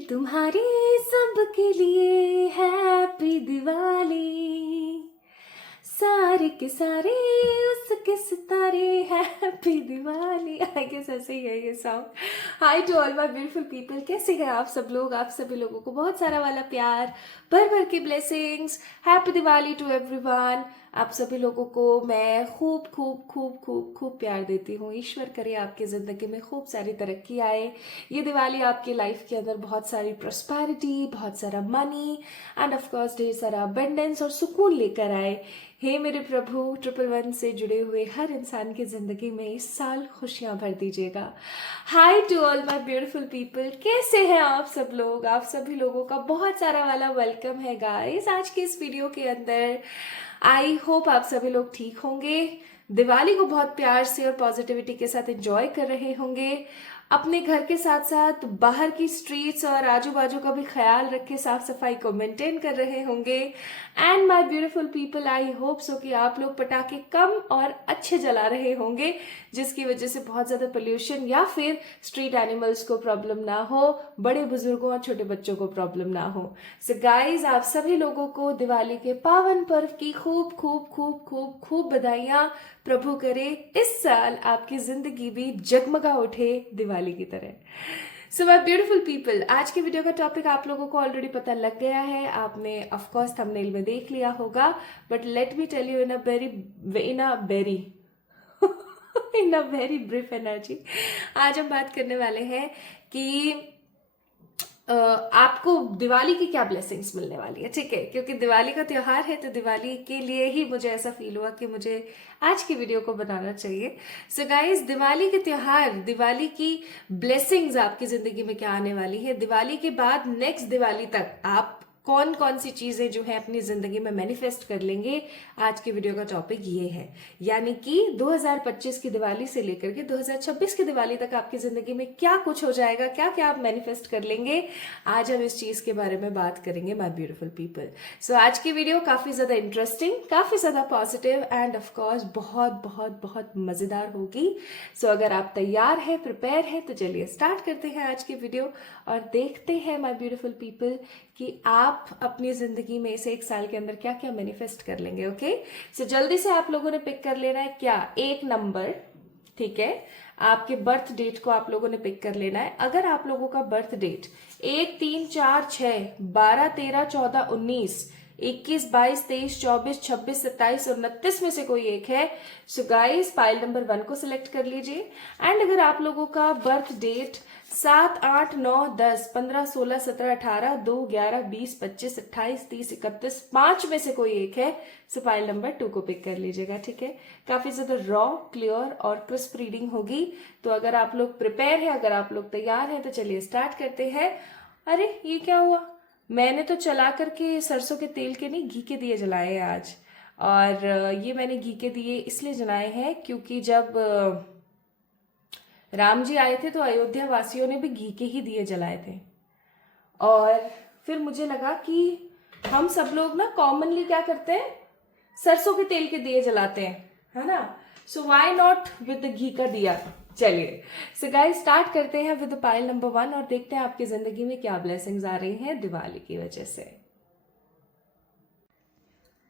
तुम्हारी सबके लिए हैप्पी दिवाली, सारे के सारे उसके सितारे हैप्पी दिवाली। आई गेस ऐसे ही है ये song. Hi to all my beautiful people, कैसे हैं आप सब लोग। आप सभी लोगों को बहुत सारा वाला प्यार, भर भर की blessings. Happy Diwali to everyone. आप सभी लोगों को मैं खूब खूब खूब खूब खूब प्यार देती हूँ। ईश्वर करे आपकी ज़िंदगी में खूब सारी तरक्की आए। ये दिवाली आपकी लाइफ के अंदर बहुत सारी प्रॉस्पेरिटी, बहुत सारा मनी एंड ऑफ कोर्स ढेर सारा अबंडेंस और सुकून लेकर आए। हे मेरे प्रभु, 111 से जुड़े हुए हर इंसान की ज़िंदगी में इस साल खुशियाँ भर दीजिएगा। Hi to all my beautiful people, कैसे हैं आप सब लोग। आप सभी लोगों का बहुत सारा वाला वेलकम है गाइस आज के इस वीडियो के अंदर। आई होप आप सभी लोग ठीक होंगे, दिवाली को बहुत प्यार से और पॉजिटिविटी के साथ एंजॉय कर रहे होंगे। अपने घर के साथ साथ बाहर की स्ट्रीट्स और आजू बाजू का भी ख्याल रखे, साफ सफाई को मेंटेन कर रहे होंगे। And my beautiful people, I hope so कि आप लोग पटाखे कम और अच्छे जला रहे होंगे, जिसकी वजह से बहुत ज़्यादा पोल्यूशन या फिर स्ट्रीट एनिमल्स को प्रॉब्लम ना हो, बड़े बुजुर्गों और छोटे बच्चों को प्रॉब्लम ना हो। सो गाइज, आप सभी लोगों को दिवाली के पावन पर्व की खूब खूब खूब खूब खूब बधाइयाँ। प्रभु करे इस साल आपकी जिंदगी भी जगमगा उठे दिवाली की तरह। सो माय ब्यूटीफुल पीपल, आज की वीडियो का टॉपिक आप लोगों को ऑलरेडी पता लग गया है, आपने ऑफ कोर्स थंबनेल में देख लिया होगा, but let me tell you in a very brief energy. आज हम बात करने वाले हैं कि आपको दिवाली की क्या ब्लेसिंग्स मिलने वाली है, ठीक है। क्योंकि दिवाली का त्योहार है तो दिवाली के लिए ही मुझे ऐसा फील हुआ कि मुझे आज की वीडियो को बनाना चाहिए। सो गाइस, दिवाली के त्योहार, दिवाली की ब्लेसिंग्स आपकी जिंदगी में क्या आने वाली है, दिवाली के बाद नेक्स्ट दिवाली तक आप कौन कौन सी चीजें जो है अपनी जिंदगी में मैनिफेस्ट कर लेंगे, आज की वीडियो का टॉपिक ये है। यानी कि 2025 की दिवाली से लेकर के 2026 की दिवाली तक आपकी जिंदगी में क्या कुछ हो जाएगा, क्या क्या आप मैनिफेस्ट कर लेंगे, आज हम इस चीज के बारे में बात करेंगे माय ब्यूटीफुल पीपल। सो आज की वीडियो काफी ज्यादा इंटरेस्टिंग, काफी ज्यादा पॉजिटिव एंड ऑफ कोर्स बहुत बहुत बहुत मजेदार होगी। सो अगर आप तैयार हैं, प्रिपेयर हैं, तो चलिए स्टार्ट करते हैं आज की वीडियो और देखते हैं माय ब्यूटीफुल पीपल कि आप अपनी जिंदगी में इसे एक साल के अंदर क्या क्या मैनिफेस्ट कर लेंगे। ओके, सो जल्दी से आप लोगों ने पिक कर लेना है क्या, एक नंबर, ठीक है। आपके बर्थ डेट को आप लोगों ने पिक कर लेना है। अगर आप लोगों का बर्थ डेट 1, 3, 4, 6, 12, 13, 14, 19, 21, 22, 23, 24, 26, 27 और 29 में से कोई एक है, सो गाइस पाइल नंबर 1 को सिलेक्ट कर लीजिए। एंड अगर आप लोगों का बर्थ डेट 7, 8, 9, 10, 15, 16, 17, 18, 2, 11, 20, 25, 28, 30, 31, 5 में से कोई एक है, सो फाइल नंबर 2 को पिक कर लीजिएगा, ठीक है। काफी ज्यादा रॉ, क्लियर और क्रिस्प रीडिंग होगी। तो अगर आप लोग प्रिपेयर हैं, अगर आप लोग तैयार हैं, तो चलिए स्टार्ट करते हैं। अरे ये क्या हुआ, मैंने तो चला करके सरसों के तेल के नहीं, घी के दिए जलाए हैं आज। और ये मैंने घी के दिए इसलिए जलाए हैं क्योंकि जब राम जी आए थे तो अयोध्या वासियों ने भी घी के ही दिए जलाए थे। और फिर मुझे लगा कि हम सब लोग ना कॉमनली क्या करते हैं, सरसों के तेल के दिए जलाते हैं, है ना। So why not with the ghee का दिया। चलिए सो गाइस स्टार्ट करते हैं विद पाइल नंबर 1 और देखते हैं आपकी जिंदगी में क्या ब्लेसिंग्स आ रही हैं दिवाली की वजह से।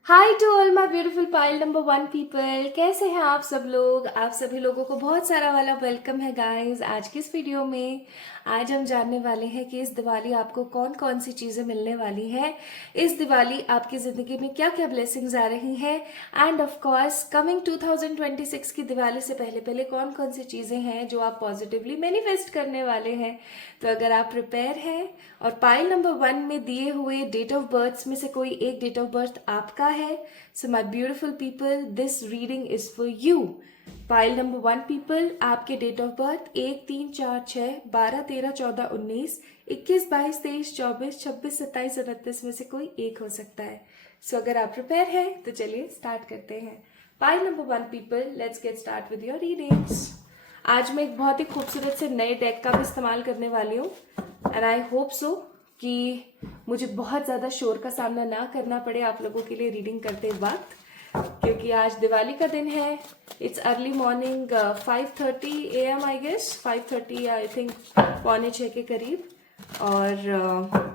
Hi to all my beautiful people number 1 people, कैसे हैं आप सब लोग। आप सभी लोगों को बहुत सारा वाला वेलकम है गाइस आज की इस वीडियो में। आज हम जानने वाले हैं कि इस दिवाली आपको कौन कौन सी चीज़ें मिलने वाली हैं, इस दिवाली आपकी ज़िंदगी में क्या क्या ब्लेसिंग्स आ रही हैं, एंड ऑफ कोर्स कमिंग 2026 की दिवाली से पहले पहले कौन कौन सी चीज़ें हैं जो आप पॉजिटिवली मैनिफेस्ट करने वाले हैं। तो अगर आप प्रिपेयर हैं और पाइल नंबर 1 में दिए हुए डेट ऑफ बर्थ में से कोई एक डेट ऑफ बर्थ आपका है, so my beautiful people, this reading is for you. Pile number 1 people, आपके डेट ऑफ बर्थ 1, 3, 4, 6, 12, 13, 14, 19, 21, 22, 23, 24, 26, 27 और 29 में से कोई एक हो सकता है। सो अगर आप प्रिपेयर हैं तो चलिए स्टार्ट करते हैं। Pile number 1 people, let's get start with your readings. आज मैं एक बहुत ही खूबसूरत से नए डेक का भी इस्तेमाल करने वाली हूँ एंड आई होप सो कि मुझे बहुत ज़्यादा शोर का सामना ना करना पड़े आप लोगों के लिए रीडिंग करते वक्त, क्योंकि आज दिवाली का दिन है। It's early morning 5:30 AM I guess, 5:30 I think, 5:45 के करीब। और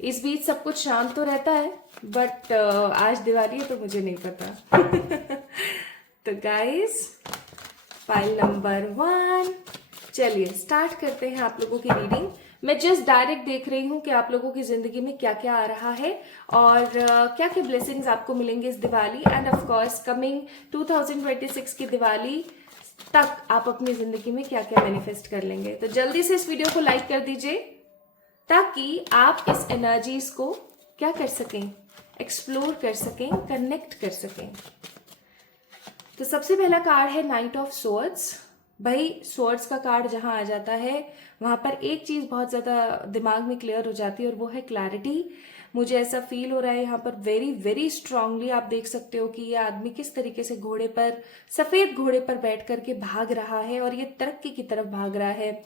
इस बीच सब कुछ शांत तो रहता है, बट आज दिवाली है तो मुझे नहीं पता। तो गाइस, फाइल नंबर 1, चलिए स्टार्ट करते हैं आप लोगों की रीडिंग। मैं जस्ट डायरेक्ट देख रही हूँ कि आप लोगों की जिंदगी में क्या क्या आ रहा है और क्या क्या ब्लेसिंग्स आपको मिलेंगे इस Diwali, and of course coming 2026 की दिवाली तक आप अपनी जिंदगी में क्या क्या मैनिफेस्ट कर लेंगे। तो जल्दी से इस वीडियो को लाइक कर दीजिए ताकि आप इस एनर्जीज को क्या कर सकें, एक्सप्लोर कर सकें, कनेक्ट कर सकें। तो सबसे पहला कार्ड है नाइट ऑफ स्वॉर्ड्स। भाई स्वॉर्ड्स का कार्ड जहां आ जाता है वहां पर एक चीज बहुत ज्यादा दिमाग में क्लियर हो जाती है और वो है क्लैरिटी। मुझे ऐसा फील हो रहा है यहाँ पर वेरी वेरी स्ट्रांगली। आप देख सकते हो कि ये आदमी किस तरीके से घोड़े पर, सफेद घोड़े पर बैठ करके भाग रहा है और ये तरक्की की तरफ भाग रहा है।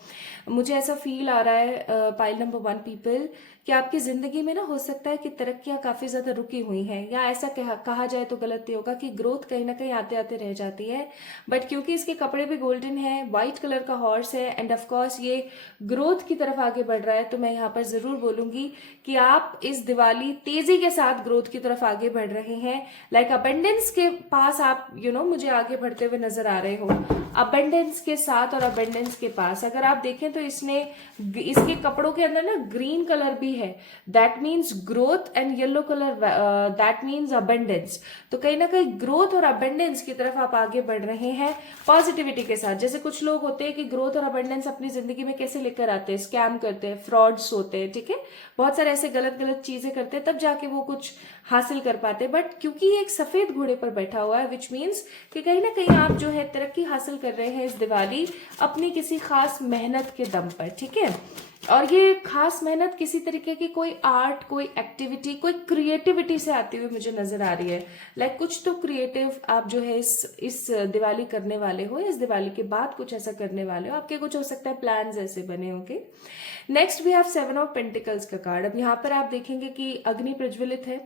मुझे ऐसा फील आ रहा है पाइल नंबर 1 पीपल कि आपकी जिंदगी में ना हो सकता है कि तरक्कियां काफी ज्यादा रुकी हुई हैं, या ऐसा कहा जाए तो गलत नहीं होगा कि ग्रोथ कहीं ना कहीं आते आते रह जाती है। बट क्योंकि इसके कपड़े भी गोल्डन है, व्हाइट कलर का हॉर्स है, एंड ऑफ कोर्स ये ग्रोथ की तरफ आगे बढ़ रहा है, तो मैं यहाँ पर जरूर बोलूंगी कि आप इस दिवाली तेजी के साथ ग्रोथ की तरफ आगे बढ़ रहे हैं। लाइक अबेंडेंस के पास आप मुझे आगे बढ़ते हुए नजर आ रहे हो, अबेंडेंस के साथ और अबेंडेंस के पास। अगर आप देखें तो इसके कपड़ों के अंदर ना ग्रीन कलर भी है, that means growth, and yellow colour that means abundance. तो कहीं ना कहीं ग्रोथ और अबेंडेंस की तरफ आप आगे बढ़ रहे हैं पॉजिटिविटी के साथ। जैसे कुछ लोग होते हैं कि ग्रोथ और अबेंडेंस अपनी जिंदगी में कैसे लेकर आते हैं, स्कैम करते हैं, फ्रॉड्स होते हैं, ठीक है, बहुत सारे ऐसे गलत गलत चीजें करते हैं तब जाके वो कुछ हासिल कर पाते हैं। बट क्योंकि ये एक सफेद घोड़े पर बैठा हुआ है, विच मीन्स कि कहीं ना कहीं आप जो है तरक्की हासिल कर रहे हैं इस दिवाली अपनी किसी खास मेहनत के दम पर, ठीक है। और ये खास मेहनत किसी तरीके की कोई आर्ट, कोई एक्टिविटी, कोई क्रिएटिविटी से आती हुई मुझे नजर आ रही है। लाइक कुछ तो क्रिएटिव आप जो है इस दिवाली करने वाले हो, इस दिवाली के बाद कुछ ऐसा करने वाले हो, आपके कुछ हो सकता है प्लान्स ऐसे बने होंगे। Next we have 7 of pentacles का कार्ड। अब यहाँ पर आप देखेंगे कि अग्नि प्रज्वलित है,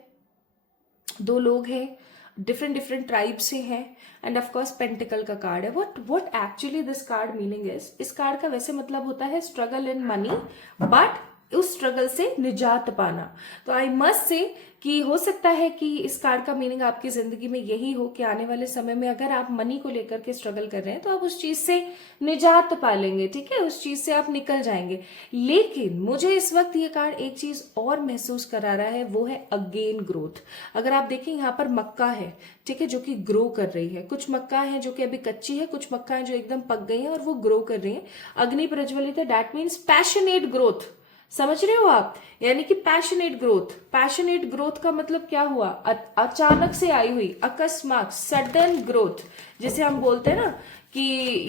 2 लोग हैं, डिफरेंट डिफरेंट ट्राइब से हैं, एंड ऑफ कोर्स पेंटिकल का कार्ड है। What actually this card meaning is, इस कार्ड का वैसे मतलब होता है स्ट्रगल इन मनी, बट उस स्ट्रगल से निजात पाना। तो आई मस्ट से कि हो सकता है कि इस कार्ड का मीनिंग आपकी जिंदगी में यही हो कि आने वाले समय में अगर आप मनी को लेकर के स्ट्रगल कर रहे हैं तो आप उस चीज से निजात पा लेंगे, ठीक है, उस चीज से आप निकल जाएंगे। लेकिन मुझे इस वक्त ये कार्ड एक चीज और महसूस करा रहा है, वो है अगेन ग्रोथ। अगर आप देखें यहाँ पर मक्का है, ठीक है, जो कि ग्रो कर रही है। कुछ मक्का है जो कि अभी कच्ची है, कुछ मक्का है जो एकदम पक गई है और वो ग्रो कर रही है। अग्नि प्रज्वलित है, दैट मीन्स पैशनेट ग्रोथ। समझ रहे हो आप, यानी कि पैशनेट ग्रोथ। पैशनेट ग्रोथ का मतलब क्या हुआ, अचानक से आई हुई, अकस्मात, सडन ग्रोथ। जैसे हम बोलते हैं ना कि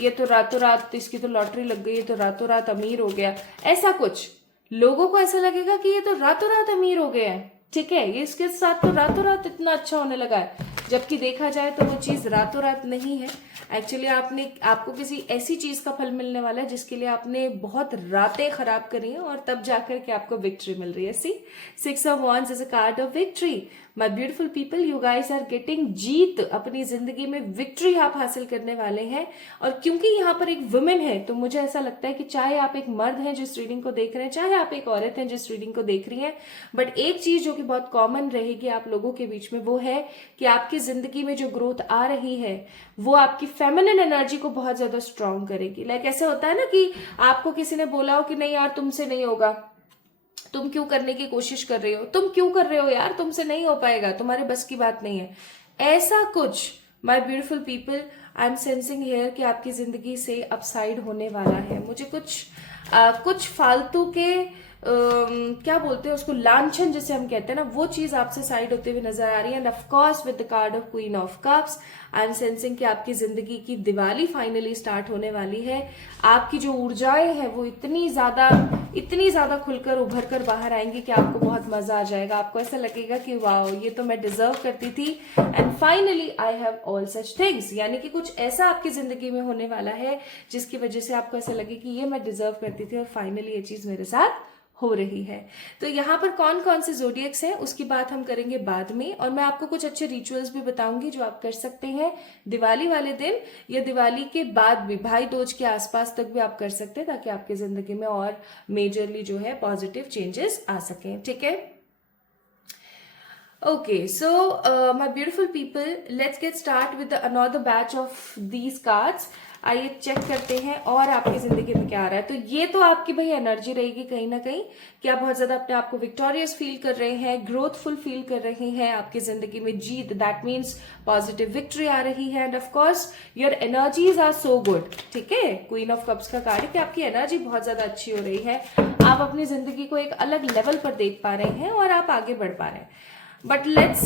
ये तो रातों रात इसकी तो लॉटरी लग गई, ये तो रातों रात अमीर हो गया, ऐसा कुछ लोगों को ऐसा लगेगा कि ये तो रातों रात अमीर हो गया है, ठीक है, ये इसके साथ तो रातों रात इतना अच्छा होने लगा है। जबकि देखा जाए तो वो चीज रातों रात नहीं है। एक्चुअली आपको किसी ऐसी चीज का फल मिलने वाला है जिसके लिए आपने बहुत रातें खराब करी हैं और तब जाकर के आपको विक्ट्री मिल रही है। See 6 of wands is a card of victory. My beautiful people, you guys are getting जीत, अपनी जिंदगी में विक्ट्री आप हासिल करने वाले हैं। और क्योंकि यहाँ पर एक वुमेन है तो मुझे ऐसा लगता है कि चाहे आप एक मर्द हैं जिस रीडिंग को देख रहे हैं, चाहे आप एक औरत हैं जिस रीडिंग को देख रही हैं, बट एक चीज जो कि बहुत कॉमन रहेगी आप लोगों के बीच में, वो है कि आपकी जिंदगी में जो ग्रोथ आ रही है वो आपकी फेमिनिन एनर्जी को बहुत ज्यादा स्ट्रांग करेगी। लाइक ऐसे होता है ना कि आपको किसी ने बोला हो कि नहीं यार तुमसे नहीं होगा, तुम क्यों करने की कोशिश कर रही हो, तुम क्यों कर रहे हो यार, तुमसे नहीं हो पाएगा, तुम्हारे बस की बात नहीं है, ऐसा कुछ। My beautiful people, I am sensing here कि आपकी जिंदगी से अपसाइड होने वाला है। मुझे कुछ फालतू के क्या बोलते हैं उसको, लांछन जिसे हम कहते हैं ना, वो चीज आपसे साइड होते हुए नजर आ रही है। And of course with the card of queen of cups, I am sensing कि आपकी जिंदगी की दिवाली फाइनली स्टार्ट होने वाली है। आपकी जो ऊर्जाएं हैं वो इतनी ज्यादा खुलकर उभर कर बाहर आएंगी कि आपको बहुत मजा आ जाएगा। आपको ऐसा लगेगा कि वाओ ये तो मैं डिजर्व करती थी, and finally I have all such things. यानी कि कुछ ऐसा आपकी जिंदगी में होने वाला है जिसकी वजह से आपको ऐसा लगे कि ये मैं डिजर्व करती थी और फाइनली ये चीज मेरे साथ हो रही है। तो यहाँ पर कौन कौन से जोडियक्स हैं उसकी बात हम करेंगे बाद में, और मैं आपको कुछ अच्छे रिचुअल्स भी बताऊंगी जो आप कर सकते हैं दिवाली वाले दिन या दिवाली के बाद भी, भाई दूज के आसपास तक भी आप कर सकते हैं, ताकि आपकी जिंदगी में और मेजरली जो है पॉजिटिव चेंजेस आ सकें। ठीक है, okay, so my beautiful people, let's get start with another batch of these cards. आइए चेक करते हैं और आपकी जिंदगी में क्या आ रहा है। तो ये तो आपकी भाई एनर्जी रहेगी कहीं ना कहीं कि आप बहुत ज्यादा अपने आप को विक्टोरियस फील कर रहे हैं, ग्रोथफुल फील कर रहे हैं, आपकी जिंदगी में जीत, दैट मीन्स पॉजिटिव विक्ट्री आ रही है, and of course your energies are so good. ठीक है, क्वीन ऑफ कप्स का कार्ड है कि आपकी एनर्जी बहुत ज्यादा अच्छी हो रही है, आप अपनी जिंदगी को एक अलग लेवल पर देख पा रहे हैं और आप आगे बढ़ पा रहे हैं। But let's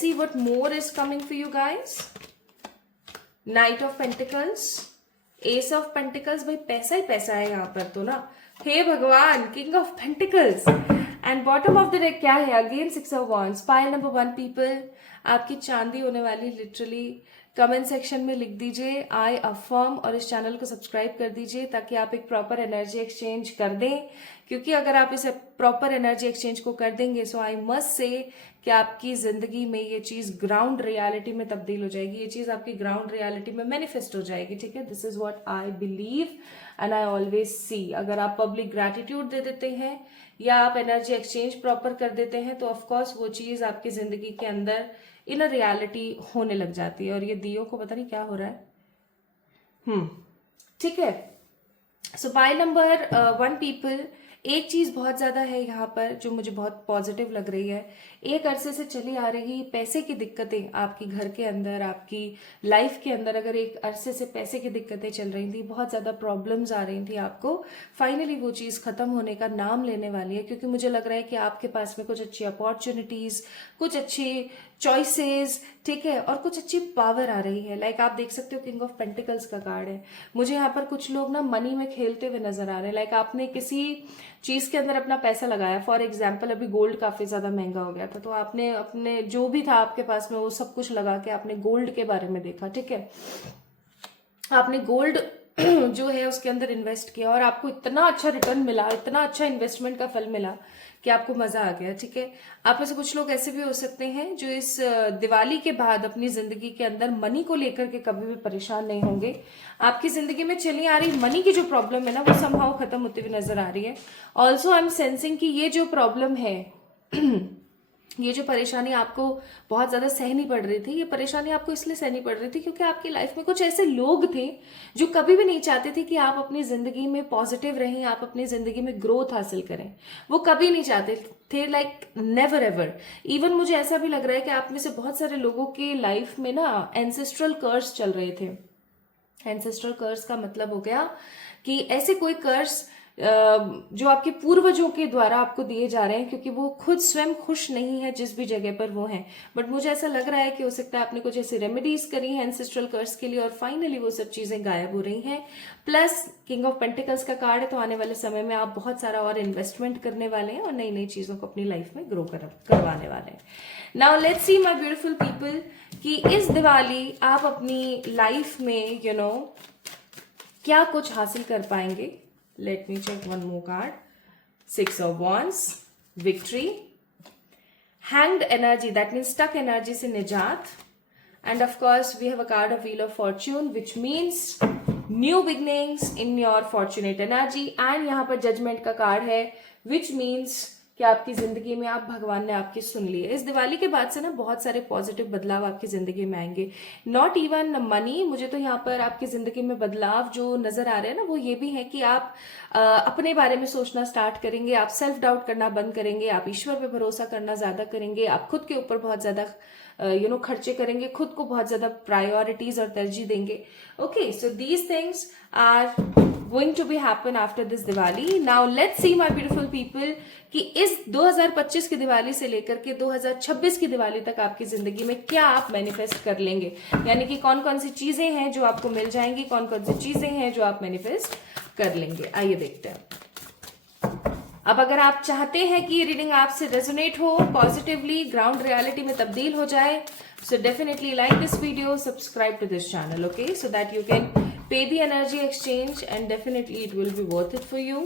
see what more is coming for you guys. Knight of Pentacles, Ace of Pentacles, भाई पैसा ही पैसा है यहाँ पर तो ना, हे भगवान, King of Pentacles, and bottom of the deck क्या है, again 6 of Wands, pile number 1 people, आपकी चांदी होने वाली लिटरली। कमेंट सेक्शन में लिख दीजिए आई अफर्म और इस चैनल को सब्सक्राइब कर दीजिए ताकि आप एक प्रॉपर एनर्जी एक्सचेंज कर दें, क्योंकि अगर आप इसे प्रॉपर एनर्जी एक्सचेंज को कर देंगे सो आई मस्ट से कि आपकी जिंदगी में ये चीज ग्राउंड रियलिटी में तब्दील हो जाएगी, ये चीज आपकी ग्राउंड रियलिटी में मैनिफेस्ट हो जाएगी। ठीक है, this is what I believe and I always see. अगर आप पब्लिक ग्रैटिट्यूड दे देते हैं या आप एनर्जी एक्सचेंज प्रॉपर कर देते हैं तो ऑफकोर्स वो चीज आपकी जिंदगी के अंदर इन रियलिटी होने लग जाती है। और ये दियो को पता नहीं क्या हो रहा है। ठीक है, सो पाइल नंबर 1 पीपल, एक चीज बहुत ज्यादा है यहाँ पर जो मुझे बहुत पॉजिटिव लग रही है। एक अरसे से चली आ रही पैसे की दिक्कतें आपकी घर के अंदर, आपकी लाइफ के अंदर, अगर एक अरसे से पैसे की दिक्कतें चल रही थी, बहुत ज्यादा प्रॉब्लम्स आ रही थी आपको, फाइनली वो चीज खत्म होने का नाम लेने वाली है, क्योंकि मुझे लग रहा है कि आपके पास में कुछ अच्छी अपॉर्चुनिटीज, कुछ अच्छी चॉइसेस, ठीक है, और कुछ अच्छी पावर आ रही है। लाइक आप देख सकते हो किंग ऑफ पेंटिकल्स का कार्ड है। मुझे यहाँ पर कुछ लोग ना मनी में खेलते हुए नजर आ रहे हैं। लाइक आपने किसी चीज के अंदर अपना पैसा लगाया, फॉर एग्जाम्पल अभी गोल्ड काफी ज्यादा महंगा हो गया था, तो आपने अपने जो भी था आपके पास में वो सब कुछ लगा के आपने गोल्ड के बारे में देखा। ठीक है, आपने गोल्ड जो है उसके अंदर इन्वेस्ट किया और आपको इतना अच्छा रिटर्न मिला, इतना अच्छा इन्वेस्टमेंट का फल मिला कि आपको मजा आ गया। ठीक है, आप में से कुछ लोग ऐसे भी हो सकते हैं जो इस दिवाली के बाद अपनी जिंदगी के अंदर मनी को लेकर के कभी भी परेशान नहीं होंगे। आपकी जिंदगी में चली आ रही मनी की जो प्रॉब्लम है ना, वो समहाउ खत्म होती हुई नजर आ रही है। ऑल्सो आई एम सेंसिंग कि ये जो प्रॉब्लम है ये जो परेशानी आपको बहुत ज्यादा सहनी पड़ रही थी, ये परेशानी आपको इसलिए सहनी पड़ रही थी क्योंकि आपकी लाइफ में कुछ ऐसे लोग थे जो कभी भी नहीं चाहते थे कि आप अपनी जिंदगी में पॉजिटिव रहें, आप अपनी जिंदगी में ग्रोथ हासिल करें। वो कभी नहीं चाहते थे, लाइक नेवर एवर। इवन मुझे ऐसा भी लग रहा है कि आप में से बहुत सारे लोगों की लाइफ में ना एंसेस्ट्रल कर्स चल रहे थे। एंसेस्ट्रल कर्स का मतलब हो गया कि ऐसे कोई कर्स जो आपके पूर्वजों के द्वारा आपको दिए जा रहे हैं, क्योंकि वो खुद स्वयं खुश नहीं है जिस भी जगह पर वो हैं। बट मुझे ऐसा लग रहा है कि हो सकता है आपने कुछ ऐसी रेमेडीज करी हैं एंसेस्ट्रल कर्स के लिए और फाइनली वो सब चीजें गायब हो रही हैं। प्लस किंग ऑफ पेंटिकल्स का कार्ड है, तो आने वाले समय में आप बहुत सारा और इन्वेस्टमेंट करने वाले हैं और नई नई चीजों को अपनी लाइफ में ग्रो करवाने वाले हैं। Now let's see my beautiful people कि इस दिवाली आप अपनी लाइफ में क्या कुछ हासिल कर पाएंगे। Let me check one more card. 6 of Wands, victory, hanged energy, that means stuck energy से निजात, and of course we have a card of Wheel of Fortune which means new beginnings in your fortunate energy, and यहाँ पर judgment का card है which means कि आपकी जिंदगी में आप भगवान ने आपकी सुन ली है। इस दिवाली के बाद से ना बहुत सारे पॉजिटिव बदलाव आपकी जिंदगी में आएंगे, नॉट इवन मनी। मुझे तो यहाँ पर आपकी जिंदगी में बदलाव जो नजर आ रहे हैं ना, वो ये भी है कि आप अपने बारे में सोचना स्टार्ट करेंगे, आप सेल्फ डाउट करना बंद करेंगे, आप ईश्वर पे भरोसा करना ज्यादा करेंगे, आप खुद के ऊपर बहुत ज्यादा खर्चे करेंगे, खुद को बहुत ज्यादा प्रायोरिटीज और तरजीह देंगे। Okay, so these things are going to be happen after this Diwali. Now let's see my beautiful people कि इस 2025 की दिवाली से लेकर के 2026 की दिवाली तक आपकी जिंदगी में क्या आप मैनिफेस्ट कर लेंगे, यानी कि कौन कौन सी चीजें हैं जो आपको मिल जाएंगी, कौन कौन सी चीजें हैं जो आप मैनिफेस्ट कर लेंगे। आइए देखते हैं। अब अगर आप चाहते हैं कि ये रीडिंग आपसे रेजोनेट हो, पॉजिटिवली ग्राउंड रियलिटी में तब्दील हो जाए, so definitely like this video, subscribe to this channel, okay, so that you can पे the energy exchange and definitely it will be worth it for you.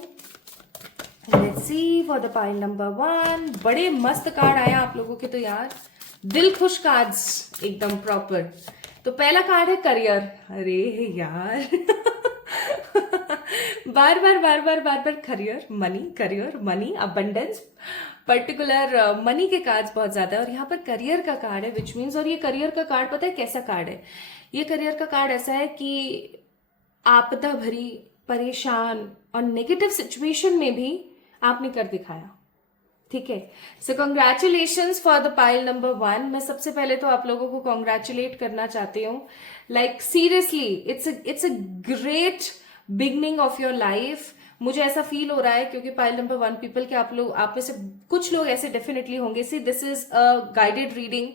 Let's see for the pile number 1. बड़े मस्त card आए आप लोगों के तो यार, दिल खुश कार्ड्स एकदम प्रॉपर. तो पहला कार्ड है करियर. अरे यार बार बार career money abundance, particular money के कार्ड्स बहुत ज्यादा है और यहाँ पर करियर का कार्ड है, विच मीन्स, और ये करियर का कार्ड पता है कैसा कार्ड है? ये करियर का कार्ड ऐसा है कि आपदा भरी, परेशान और नेगेटिव सिचुएशन में भी आपने कर दिखाया. ठीक है, सो congratulations for the pile number 1. मैं सबसे पहले तो आप लोगों को कॉन्ग्रेचुलेट करना चाहती हूँ. Like seriously it's a great beginning of your life. मुझे ऐसा फील हो रहा है क्योंकि पाइल नंबर 1 पीपल के आप में से कुछ लोग ऐसे डेफिनेटली होंगे. See, this is a guided reading,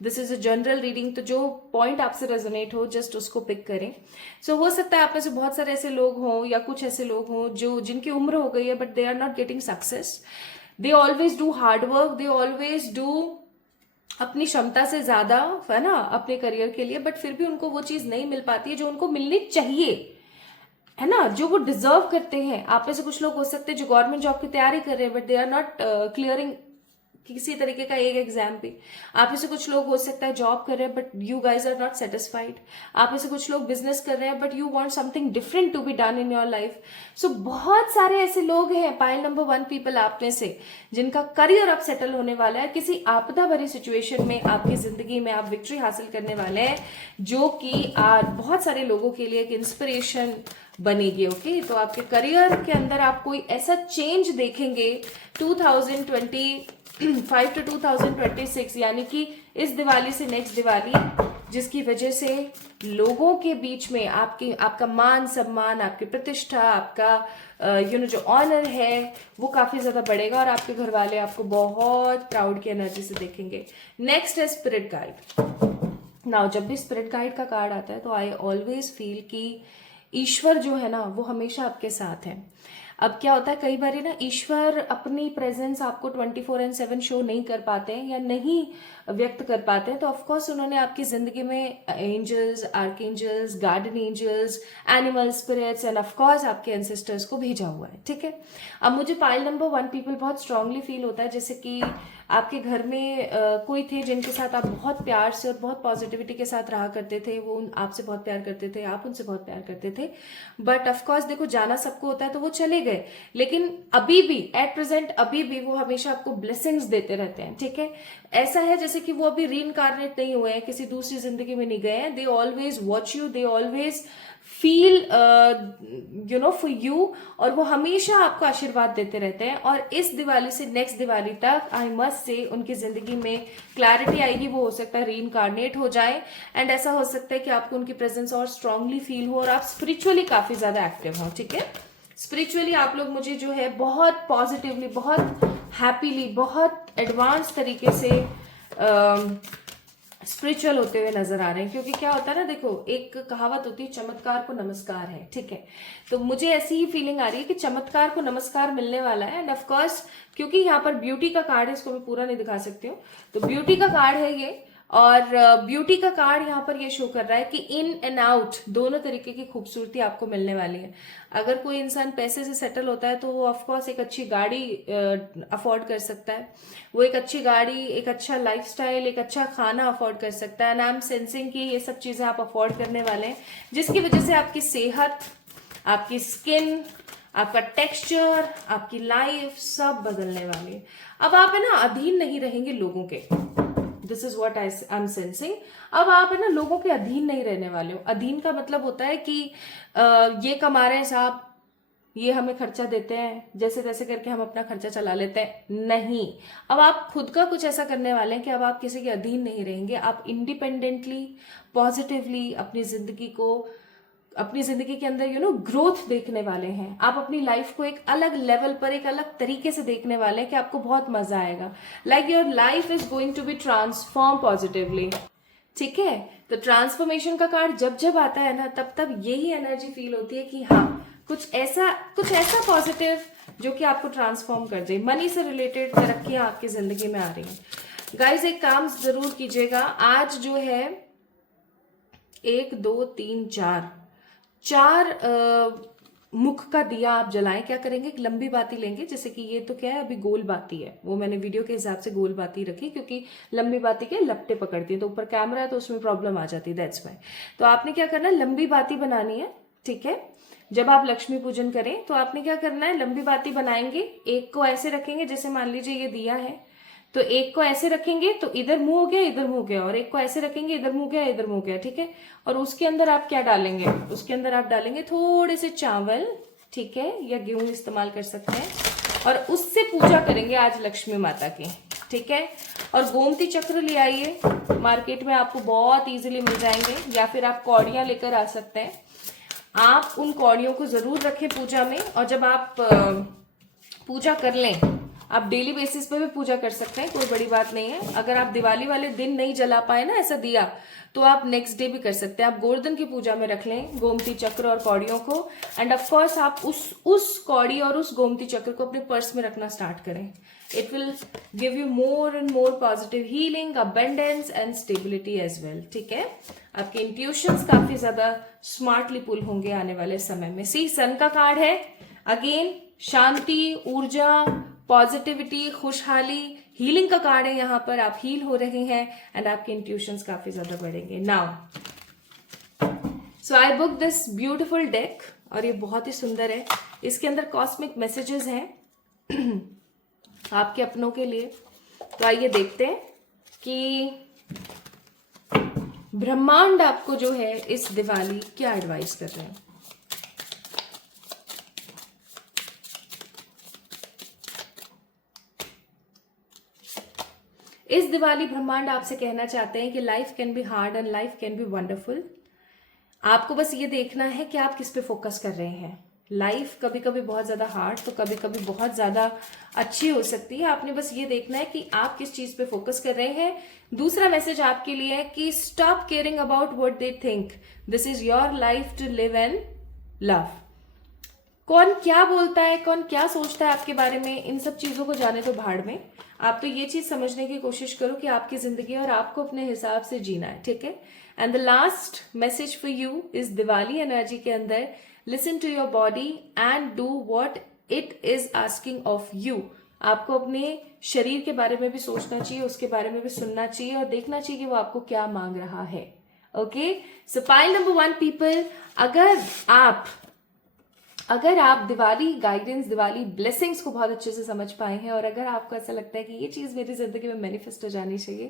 this is a general reading. तो जो पॉइंट आपसे रेजोनेट हो जस्ट उसको पिक करें. सो हो सकता है आप में से बहुत सारे ऐसे लोग हों या कुछ ऐसे लोग हों जो जिनकी उम्र हो गई है but they are not getting success. They always do hard work, they always do अपनी क्षमता से ज्यादा, है ना, अपने करियर के लिए, बट फिर भी उनको वो चीज नहीं मिल पाती है जो उनको मिलनी चाहिए, है ना, जो वो डिजर्व करते हैं. आप में से कुछ लोग हो सकते हैं जो गवर्नमेंट जॉब की तैयारी कर रहे हैं but they are not clearing किसी तरीके का एक एग्जाम पे. आप में से कुछ लोग हो सकता है जॉब कर रहे हैं but you guys are not satisfied. आप में से कुछ लोग बिजनेस कर रहे हैं but you want something different to be done in your life. So बहुत सारे ऐसे लोग हैं पाइल नंबर 1 पीपल आप में से जिनका करियर अब सेटल होने वाला है. किसी आपदा भरी सिचुएशन में आपकी जिंदगी में आप विक्ट्री हासिल करने वाले हैं जो कि बहुत सारे लोगों के लिए एक इंस्पिरेशन बनेगी. ओके, तो आपके करियर के अंदर आप कोई ऐसा चेंज देखेंगे 2025 टू 2026, यानी कि इस दिवाली से नेक्स्ट दिवाली, जिसकी वजह से लोगों के बीच में आपका मान सम्मान, आपकी प्रतिष्ठा, आपका जो ऑनर है वो काफी ज्यादा बढ़ेगा और आपके घर वाले आपको बहुत प्राउड की एनर्जी से देखेंगे. नेक्स्ट है स्पिरिट गाइड. नाउ जब भी स्पिरिट गाइड का कार्ड आता है तो आई ऑलवेज फील कि ईश्वर जो है ना वो हमेशा आपके साथ है. अब क्या होता है, कई बार ना ईश्वर अपनी प्रेजेंस आपको 24/7 शो नहीं कर पाते हैं या नहीं व्यक्त कर पाते हैं. तो ऑफकोर्स उन्होंने आपकी जिंदगी में angels, archangels, guardian angels, animal spirits and of course आपके एंसेस्टर्स को भेजा हुआ है. ठीक है, अब मुझे पाइल नंबर 1 पीपल बहुत स्ट्रांगली फील होता है जैसे कि आपके घर में कोई थे जिनके साथ आप बहुत प्यार से और बहुत पॉजिटिविटी के साथ रहा करते थे. वो आपसे बहुत प्यार करते थे, आप उनसे बहुत प्यार करते थे. बट ऑफकोर्स देखो, जाना सबको होता है तो वो चले गए, लेकिन अभी भी एट प्रेजेंट अभी भी वो हमेशा आपको ब्लेसिंग्स देते रहते हैं. ठीक है, ऐसा है जैसे कि वो अभी रीइंकार्नेट नहीं हुए हैं, किसी दूसरी जिंदगी में नहीं गए हैं. They always watch you, they always feel for you, और वो हमेशा आपको आशीर्वाद देते रहते हैं. और इस दिवाली से नेक्स्ट दिवाली तक आई मस्ट से उनकी जिंदगी में क्लैरिटी आएगी. वो हो सकता है रीइंकार्नेट हो जाए एंड ऐसा हो सकता है कि आपको उनकी प्रेजेंस और स्ट्रांगली फील हो और आप स्पिरिचुअली काफी ज्यादा एक्टिव हो. ठीक है, स्पिरिचुअली आप लोग मुझे जो है बहुत पॉजिटिवली, बहुत हैप्पीली, बहुत एडवांस तरीके से स्पिरिचुअल होते हुए नजर आ रहे हैं. क्योंकि क्या होता है ना, देखो एक कहावत होती है, चमत्कार को नमस्कार है. ठीक है, तो मुझे ऐसी ही फीलिंग आ रही है कि चमत्कार को नमस्कार मिलने वाला है. एंड ऑफ कोर्स क्योंकि यहाँ पर ब्यूटी का कार्ड है, इसको मैं पूरा नहीं दिखा सकती हूँ, तो ब्यूटी का कार्ड है ये. और ब्यूटी का कार्ड यहाँ पर ये शो कर रहा है कि इन एंड आउट दोनों तरीके की खूबसूरती आपको मिलने वाली है. अगर कोई इंसान पैसे से सेटल होता है तो वो ऑफकोर्स एक अच्छी गाड़ी अफोर्ड कर सकता है, वो एक अच्छी गाड़ी, एक अच्छा लाइफस्टाइल, एक अच्छा खाना अफोर्ड कर सकता है. एंड आई एम सेंसिंग कि ये सब चीजें आप अफोर्ड करने वाले हैं, जिसकी वजह से आपकी सेहत, आपकी स्किन, आपका टेक्सचर, आपकी लाइफ सब बदलने वाली है. अब आप है ना अधीन नहीं रहेंगे लोगों के. This is what I am sensing. अब आप है ना लोगों के अधीन नहीं रहने वाले हो. अधीन का मतलब होता है कि ये कमा रहे हैं साहब, ये हमें खर्चा देते हैं, जैसे तैसे करके हम अपना खर्चा चला लेते हैं. नहीं, अब आप खुद का कुछ ऐसा करने वाले हैं कि अब आप किसी के अधीन नहीं रहेंगे. आप इंडिपेंडेंटली, पॉजिटिवली अपनी जिंदगी के अंदर ग्रोथ देखने वाले हैं. आप अपनी लाइफ को एक अलग लेवल पर, एक अलग तरीके से देखने वाले हैं कि आपको बहुत मजा आएगा. Like your life is going to be transform positively. ठीक है, तो ट्रांसफॉर्मेशन का कार्ड जब जब आता है ना तब तब यही एनर्जी फील होती है कि हाँ कुछ ऐसा पॉजिटिव जो कि आपको ट्रांसफॉर्म कर दे. मनी से रिलेटेड तरक्कियां आपकी जिंदगी में आ रही हैं. गाइज एक काम जरूर कीजिएगा, आज जो है 1 2 3 4 4 मुख का दिया आप जलाएं। क्या करेंगे, एक लंबी बाती लेंगे, जैसे कि ये तो क्या है अभी गोल बाती है, वो मैंने वीडियो के हिसाब से गोल बाती रखी क्योंकि लंबी बाती के लपटे पकड़ती है, तो ऊपर कैमरा है तो उसमें प्रॉब्लम आ जाती है, दैट्स वाई। तो आपने क्या करना है, लंबी बाती बनानी है, ठीक है। जब आप लक्ष्मी पूजन करें तो आपने क्या करना है, लंबी बाती बनाएंगे, एक को ऐसे रखेंगे, जैसे मान लीजिए ये दिया है तो एक को ऐसे रखेंगे तो इधर मुंह हो गया, इधर मुंह हो गया, और एक को ऐसे रखेंगे, इधर मुंह गया, इधर मुंह गया, ठीक है। और उसके अंदर आप क्या डालेंगे, उसके अंदर आप डालेंगे थोड़े से चावल, ठीक है, या गेहूं इस्तेमाल कर सकते हैं, और उससे पूजा करेंगे आज लक्ष्मी माता की, ठीक है। और गोमती चक्र ले आइए, मार्केट में आपको बहुत इजीली मिल जाएंगे, या फिर आप कौड़ियां लेकर आ सकते हैं। आप उन कौड़ियों को जरूर रखें पूजा में, और जब आप पूजा कर लें, आप डेली बेसिस पे भी पूजा कर सकते हैं, कोई बड़ी बात नहीं है। अगर आप दिवाली वाले दिन नहीं जला पाए ना ऐसा दिया, तो आप नेक्स्ट डे भी कर सकते हैं। आप गोवर्धन की पूजा में रख लें गोमती चक्र और कौड़ियों को, एंड ऑफ कोर्स आप उस कौड़ी और उस गोमती चक्र को अपने पर्स में रखना स्टार्ट करें। It will give you more and more positive healing, abundance and stability as well, ठीक है। आपके इंट्यूशंस काफी ज्यादा स्मार्टली पुल होंगे आने वाले समय में। सी सन का कार्ड है, अगेन शांति, ऊर्जा, पॉजिटिविटी, खुशहाली, हीलिंग का कार्ड है। यहाँ पर आप हील हो रहे हैं एंड आपके इंट्यूशंस काफी ज्यादा बढ़ेंगे। Now so I book this beautiful deck, और ये बहुत ही सुंदर है। इसके अंदर कॉस्मिक मैसेजेस हैं आपके अपनों के लिए। तो आइए देखते हैं कि ब्रह्मांड आपको जो है इस दिवाली क्या एडवाइस कर रहे हैं। इस दिवाली ब्रह्मांड आपसे कहना चाहते हैं कि life can be hard and life can be wonderful. आपको बस ये देखना है कि आप किस पे फोकस कर रहे हैं। लाइफ कभी कभी बहुत ज्यादा हार्ड तो कभी कभी बहुत ज्यादा अच्छी हो सकती है। आपने बस ये देखना है कि आप किस चीज पे फोकस कर रहे हैं। दूसरा मैसेज आपके लिए है कि stop caring about what they think, this is your life to live and love. कौन क्या बोलता है, कौन क्या सोचता है आपके बारे में, इन सब चीजों को जाने तो भाड़ में। आप तो ये चीज समझने की कोशिश करो कि आपकी जिंदगी और आपको अपने हिसाब से जीना है, ठीक है। And the last message for you इस दिवाली एनर्जी के अंदर, listen to your body and do what it is asking of you. आपको अपने शरीर के बारे में भी सोचना चाहिए, उसके बारे में भी सुनना चाहिए और देखना चाहिए कि वो आपको क्या मांग रहा है। ओके, सो पाइल नंबर 1 पीपल, अगर आप दिवाली गाइडेंस, दिवाली ब्लेसिंग्स को बहुत अच्छे से समझ पाए हैं, और अगर आपको ऐसा लगता है कि ये चीज मेरी जिंदगी में मैनिफेस्ट हो जानी चाहिए,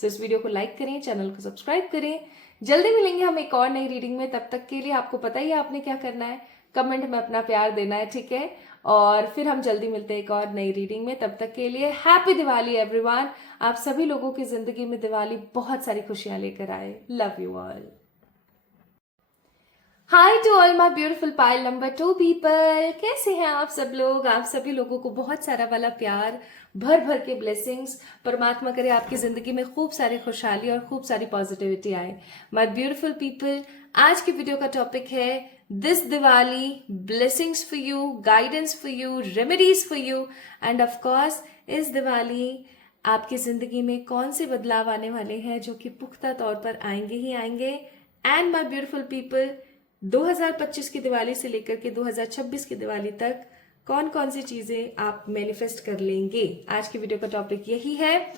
तो इस वीडियो को लाइक करें, चैनल को सब्सक्राइब करें। जल्दी मिलेंगे हम एक और नई रीडिंग में। तब तक के लिए आपको पता ही है आपने क्या करना है, कमेंट में अपना प्यार देना है, ठीक है। और फिर हम जल्दी मिलते हैं एक और नई रीडिंग में। तब तक के लिए हैप्पी दिवाली एवरीवन। आप सभी लोगों की जिंदगी में दिवाली बहुत सारी खुशियां लेकर आए। Love you all. Hi to all my beautiful pile number 2 people, कैसे हैं आप सब लोग। आप सभी लोगों को बहुत सारा वाला प्यार, भर भर के ब्लेसिंग्स। परमात्मा करे आपकी जिंदगी में खूब सारी खुशहाली और खूब सारी पॉजिटिविटी आए। माई ब्यूटिफुल पीपल, आज की वीडियो का टॉपिक है this Diwali blessings for you, guidance for you, remedies for you, and of course इस दिवाली आपकी जिंदगी में कौन से बदलाव आने वाले हैं जो कि पुख्ता तौर पर आएंगे ही आएंगे। एंड माई ब्यूटिफुल पीपल, 2025 की दिवाली से लेकर के 2026 की दिवाली तक कौन कौन सी चीजें आप मैनिफेस्ट कर लेंगे, आज की वीडियो का टॉपिक यही है।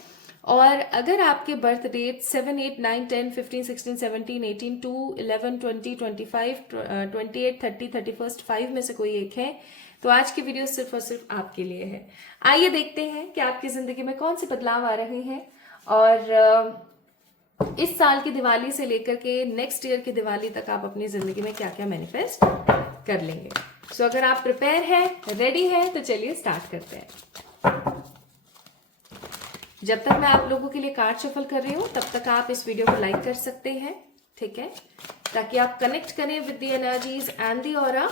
और अगर आपके बर्थ डेट 7, 8, 9, 10, 15, 16, 17, 18, 2, 11, 20, 25, 28, 30, 31, 5 में से कोई एक है, तो आज की वीडियो सिर्फ और सिर्फ आपके लिए है। आइए देखते हैं कि आपकी जिंदगी में कौन से बदलाव आ रहे हैं, और इस साल की दिवाली से लेकर के नेक्स्ट ईयर की दिवाली तक आप अपनी जिंदगी में क्या क्या मैनिफेस्ट कर लेंगे। सो अगर आप प्रिपेयर हैं, रेडी हैं, तो चलिए स्टार्ट करते हैं। जब तक मैं आप लोगों के लिए कार्ड शफल कर रही हूं, तब तक आप इस वीडियो को लाइक कर सकते हैं, ठीक है, ताकि आप कनेक्ट करें with the energies and the aura.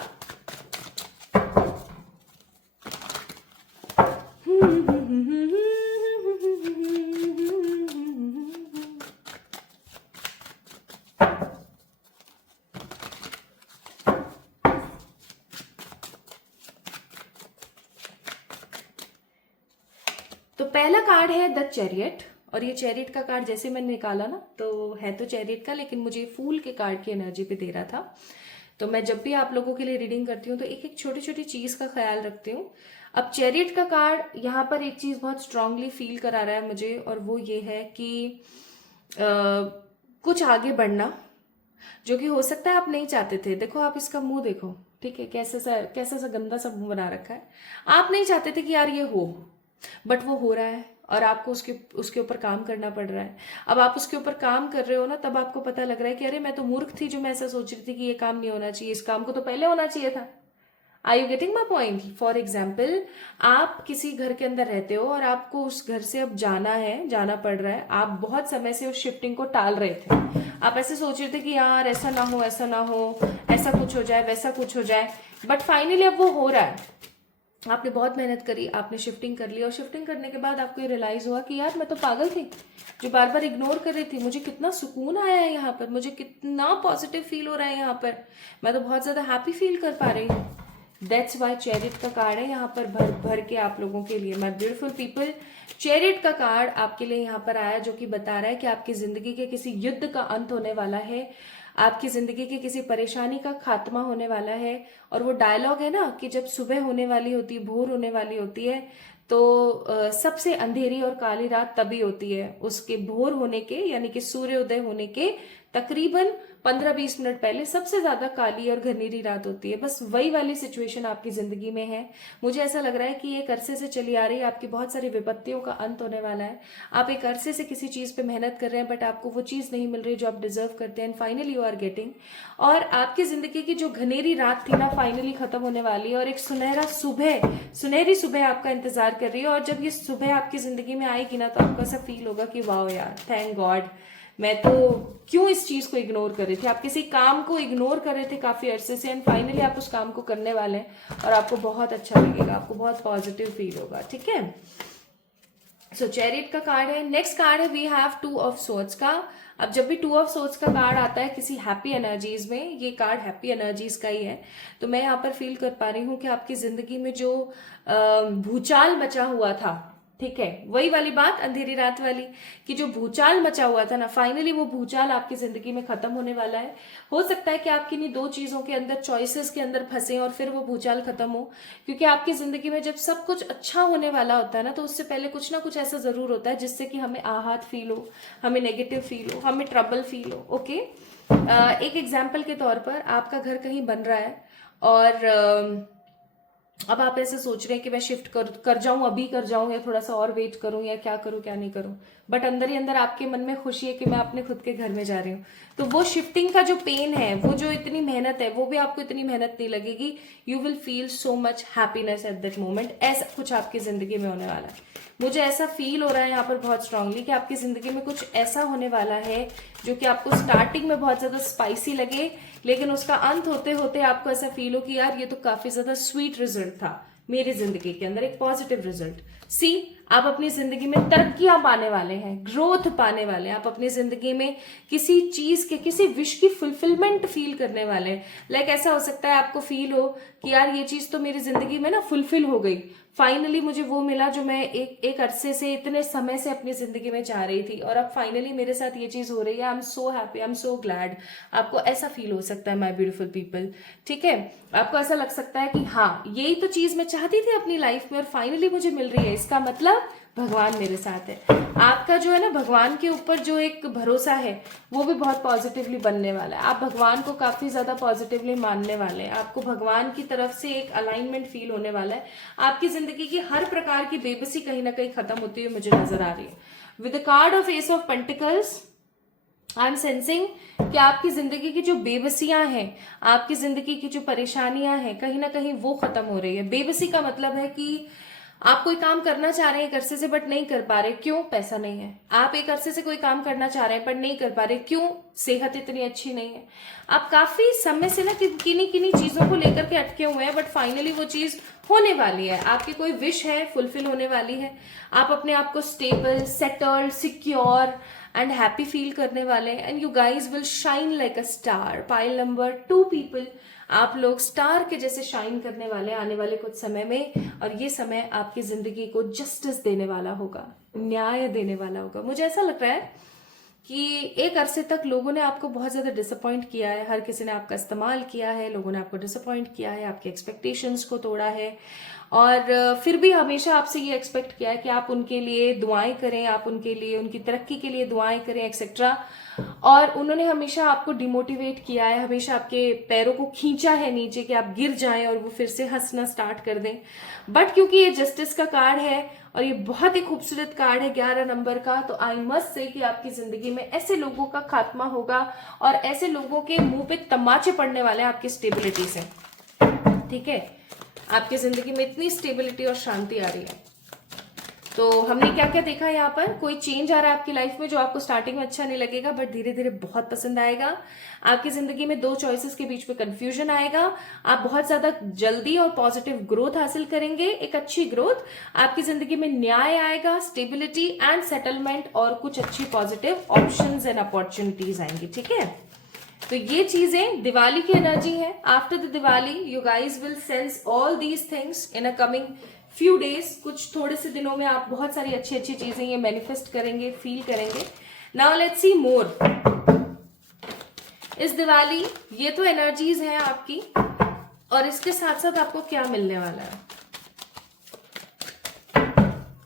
तो पहला कार्ड है द चैरियट, और ये चैरियट का कार्ड जैसे मैंने निकाला ना, तो है तो चैरियट का, लेकिन मुझे फूल के कार्ड की एनर्जी पे दे रहा था। तो मैं जब भी आप लोगों के लिए रीडिंग करती हूँ तो एक एक छोटी छोटी चीज का ख्याल रखती हूँ। अब चैरियट का कार्ड यहाँ पर एक चीज बहुत स्ट्रांगली फील करा रहा है मुझे, और वो ये है कि कुछ आगे बढ़ना जो कि हो सकता है आप नहीं चाहते थे। देखो आप इसका मुंह देखो, ठीक है, कैसा सा गंदा सा मुंह बना रखा है। आप नहीं चाहते थे कि यार ये हो, बट वो हो रहा है और आपको उसके उसके ऊपर काम करना पड़ रहा है। अब आप उसके ऊपर काम कर रहे हो ना, तब आपको पता लग रहा है कि अरे मैं तो मूर्ख थी जो मैं ऐसा सोच रही थी कि ये काम नहीं होना चाहिए, इस काम को तो पहले होना चाहिए था। Are you getting my point? For example, आप किसी घर के अंदर रहते हो और आपको उस घर से अब जाना पड़ रहा है। आप बहुत समय से उस शिफ्टिंग को टाल रहे थे। आप ऐसे सोच रहे थे कि यार ऐसा ना हो, ऐसा ना हो, ऐसा कुछ हो जाए, वैसा कुछ हो जाए, बट फाइनली अब वो हो रहा है। आपने बहुत मेहनत करी, आपने शिफ्टिंग कर ली, और शिफ्टिंग करने के बाद आपको ये रियलाइज हुआ कि यार मैं तो पागल थी जो बार बार इग्नोर कर रही थी। मुझे कितना सुकून आया है यहाँ पर, मुझे कितना पॉजिटिव फील हो रहा है यहाँ पर, मैं तो बहुत ज्यादा हैप्पी फील कर पा रही हूँ। दैट्स वाई चैरिट का कार्ड है यहाँ पर भर भर के आप लोगों के लिए। माय ब्यूटीफुल पीपल, चैरिट का कार्ड आपके लिए यहाँ पर आया, जो कि बता रहा है कि आपकी जिंदगी के किसी युद्ध का अंत होने वाला है, आपकी जिंदगी की किसी परेशानी का खात्मा होने वाला है। और वो डायलॉग है ना कि जब सुबह होने वाली होती है, भोर होने वाली होती है, तो सबसे अंधेरी और काली रात तभी होती है उसके भोर होने के, यानी कि सूर्योदय होने के तकरीबन 15-20 मिनट पहले सबसे ज्यादा काली और घनेरी रात होती है। बस वही वाली सिचुएशन आपकी जिंदगी में है। मुझे ऐसा लग रहा है कि एक अरसे से चली आ रही है आपकी बहुत सारी विपत्तियों का अंत होने वाला है। आप एक अरसे से किसी चीज पे मेहनत कर रहे हैं, बट आपको वो चीज नहीं मिल रही जो आप डिजर्व करते हैं, and finally you are getting. और आपकी जिंदगी की जो घनेरी रात थी ना, फाइनली खत्म होने वाली है, और एक सुनहरी सुबह आपका इंतजार कर रही है। और जब ये सुबह आपकी जिंदगी में आएगी ना, तो आपको ऐसा फील होगा कि वाह यार, थैंक गॉड, मैं तो क्यों इस चीज को इग्नोर कर रही थी। आप किसी काम को इग्नोर कर रहे थे काफी अरसे से, एंड फाइनली आप उस काम को करने वाले हैं और आपको बहुत अच्छा लगेगा, आपको बहुत पॉजिटिव फील होगा, ठीक है। सो चैरिट का कार्ड है। नेक्स्ट कार्ड है वी हैव 2 ऑफ सोर्ड्स का। अब जब भी 2 ऑफ सोर्ड्स का कार्ड आता है किसी हैप्पी एनर्जीज में, ये कार्ड हैप्पी एनर्जीज का ही है, तो मैं यहाँ पर फील कर पा रही हूँ कि आपकी जिंदगी में जो भूचाल मचा हुआ था, ठीक है, वही वाली बात अंधेरी रात वाली, कि जो भूचाल मचा हुआ था ना, फाइनली वो भूचाल आपकी जिंदगी में खत्म होने वाला है। हो सकता है कि आप किन्हीं 2 चीजों के अंदर, चॉइसेस के अंदर फंसे और फिर वो भूचाल खत्म हो, क्योंकि आपकी जिंदगी में जब सब कुछ अच्छा होने वाला होता है ना, तो उससे पहले कुछ ना कुछ ऐसा जरूर होता है जिससे कि हमें आहत फील हो, हमें नेगेटिव फील हो, हमें ट्रबल फील हो। ओके, एक एग्जाम्पल के तौर पर आपका घर कहीं बन रहा है और अब आप ऐसे सोच रहे हैं कि मैं शिफ्ट कर जाऊं, अभी कर जाऊं, या थोड़ा सा और वेट करूं, या क्या करूं क्या नहीं करूं, बट अंदर ही अंदर आपके मन में खुशी है कि मैं अपने खुद के घर में जा रही हूँ। तो वो शिफ्टिंग का जो पेन है, वो जो इतनी मेहनत है, वो भी आपको इतनी मेहनत नहीं लगेगी। You will feel so much happiness at that moment. ऐसा कुछ आपकी जिंदगी में होने वाला है। मुझे ऐसा फील हो रहा है यहाँ पर बहुत स्ट्रांगली कि आपकी जिंदगी में कुछ ऐसा होने वाला है जो कि आपको स्टार्टिंग में बहुत ज्यादा स्पाइसी लगे, लेकिन उसका अंत होते होते आपको ऐसा फील हो कि यार ये तो काफी ज्यादा स्वीट रिजल्ट था मेरी जिंदगी के अंदर, एक पॉजिटिव रिजल्ट। सी, आप अपनी जिंदगी में तरक्कियां पाने वाले हैं, ग्रोथ पाने वाले हैं, आप अपनी जिंदगी में किसी चीज के, किसी विश की फुलफिलमेंट फील करने वाले हैं। लाइक ऐसा हो सकता है आपको फील हो कि यार ये चीज तो मेरी जिंदगी में ना फुलफिल हो गई, फाइनली मुझे वो मिला जो मैं एक अरसे से, इतने समय से अपनी जिंदगी में चाह रही थी, और अब फाइनली मेरे साथ ये चीज हो रही है। I am so happy, I am so glad. आपको ऐसा फील हो सकता है माय ब्यूटीफुल पीपल, ठीक है। आपको ऐसा लग सकता है कि हाँ, यही तो चीज मैं चाहती थी अपनी लाइफ में और फाइनली मुझे मिल रही है, इसका मतलब भगवान मेरे साथ है। आपका जो है ना, भगवान के ऊपर जो एक भरोसा है, वो भी बहुत पॉजिटिवली बनने वाला है। आप भगवान को काफी ज्यादा पॉजिटिवली मानने वाले हैं, आपको भगवान की तरफ से एक अलाइनमेंट फील होने वाला है। आपकी जिंदगी की हर प्रकार की बेबसी कहीं ना कहीं खत्म होती हुई मुझे नजर आ रही है। With the card of S of pentacles, I am sensing कि आपकी जिंदगी की जो बेबसियां हैं, आपकी जिंदगी की जो परेशानियां हैं, कहीं ना कहीं वो खत्म हो रही है। बेबसी का मतलब है कि आप कोई काम करना चाह रहे हैं एक अरसे से, बट नहीं कर पा रहे। क्यों? पैसा नहीं है। आप एक अरसे से कोई काम करना चाह रहे हैं पर नहीं कर पा रहे। क्यों? सेहत इतनी अच्छी नहीं है। आप काफी समय से ना किन्हीं किन्हीं चीजों को लेकर के अटके हुए हैं, बट फाइनली वो चीज होने वाली है। आपकी कोई विश है, फुलफिल होने वाली है। आप अपने आप को stable, settled, secure and happy feel करने वाले हैं, and you guys will shine like a star. Pile number 2 people, आप लोग स्टार के जैसे शाइन करने वाले आने वाले कुछ समय में, और ये समय आपकी जिंदगी को जस्टिस देने वाला होगा, न्याय देने वाला होगा। मुझे ऐसा लग रहा है कि एक अरसे तक लोगों ने आपको बहुत ज़्यादा डिसअपॉइंट किया है, हर किसी ने आपका इस्तेमाल किया है, लोगों ने आपको डिसअपॉइंट किया है, आपके एक्सपेक्टेशंस को तोड़ा है, और फिर भी हमेशा आपसे ये एक्सपेक्ट किया है कि आप उनके लिए दुआएं करें, आप उनके लिए, उनकी तरक्की के लिए दुआएं करें, एक्सेट्रा। और उन्होंने हमेशा आपको डिमोटिवेट किया है, हमेशा आपके पैरों को खींचा है नीचे कि आप गिर जाएं और वो फिर से हंसना स्टार्ट कर दें। बट क्योंकि ये जस्टिस का कार्ड है और ये बहुत ही खूबसूरत कार्ड है 11 नंबर का, तो आई मस्ट से कि आपकी जिंदगी में ऐसे लोगों का खात्मा होगा और ऐसे लोगों के मुंह पे तमाचे पड़ने वाले हैं आपकी स्टेबिलिटी से। ठीक है, आपकी जिंदगी में इतनी स्टेबिलिटी और शांति आ रही है। तो हमने क्या क्या देखा यहाँ पर, कोई चेंज आ रहा है आपकी लाइफ में जो आपको स्टार्टिंग में अच्छा नहीं लगेगा बट धीरे धीरे बहुत पसंद आएगा। आपकी जिंदगी में दो चॉइसेस के बीच में कंफ्यूजन आएगा, आप बहुत ज्यादा जल्दी और पॉजिटिव ग्रोथ हासिल करेंगे, एक अच्छी ग्रोथ। आपकी जिंदगी में न्याय आएगा, स्टेबिलिटी एंड सेटलमेंट, और कुछ अच्छी पॉजिटिव ऑप्शंस एंड अपॉर्चुनिटीज आएंगी। ठीक है, तो ये चीजें दिवाली की एनर्जी है। After the Diwali you guys will sense all these things in a coming few days. कुछ थोड़े से दिनों में आप बहुत सारी अच्छी अच्छी चीजें ये मैनिफेस्ट करेंगे, फील करेंगे। नाउ लेट्स सी मोर। इस दिवाली ये तो एनर्जीज हैं आपकी, और इसके साथ साथ आपको क्या मिलने वाला है,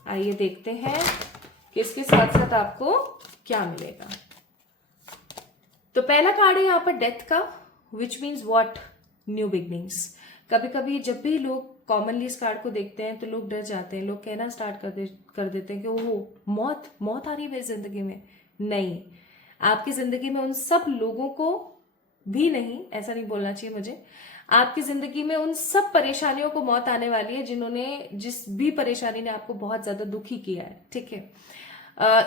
आइए देखते हैं कि इसके साथ साथ आपको क्या मिलेगा। तो पहला कार्ड है यहाँ पर डेथ का, which means what, new beginnings. कभी कभी जब भी लोग कॉमनली इस कार्ड को देखते हैं तो लोग डर जाते हैं, लोग कहना स्टार्ट कर देते हैं कि ओह मौत आ रही है मेरी जिंदगी में। नहीं, आपकी जिंदगी में उन सब लोगों को भी नहीं, ऐसा नहीं बोलना चाहिए मुझे, आपकी जिंदगी में उन सब परेशानियों को मौत आने वाली है जिन्होंने, जिस भी परेशानी ने आपको बहुत ज्यादा दुखी किया है। ठीक है,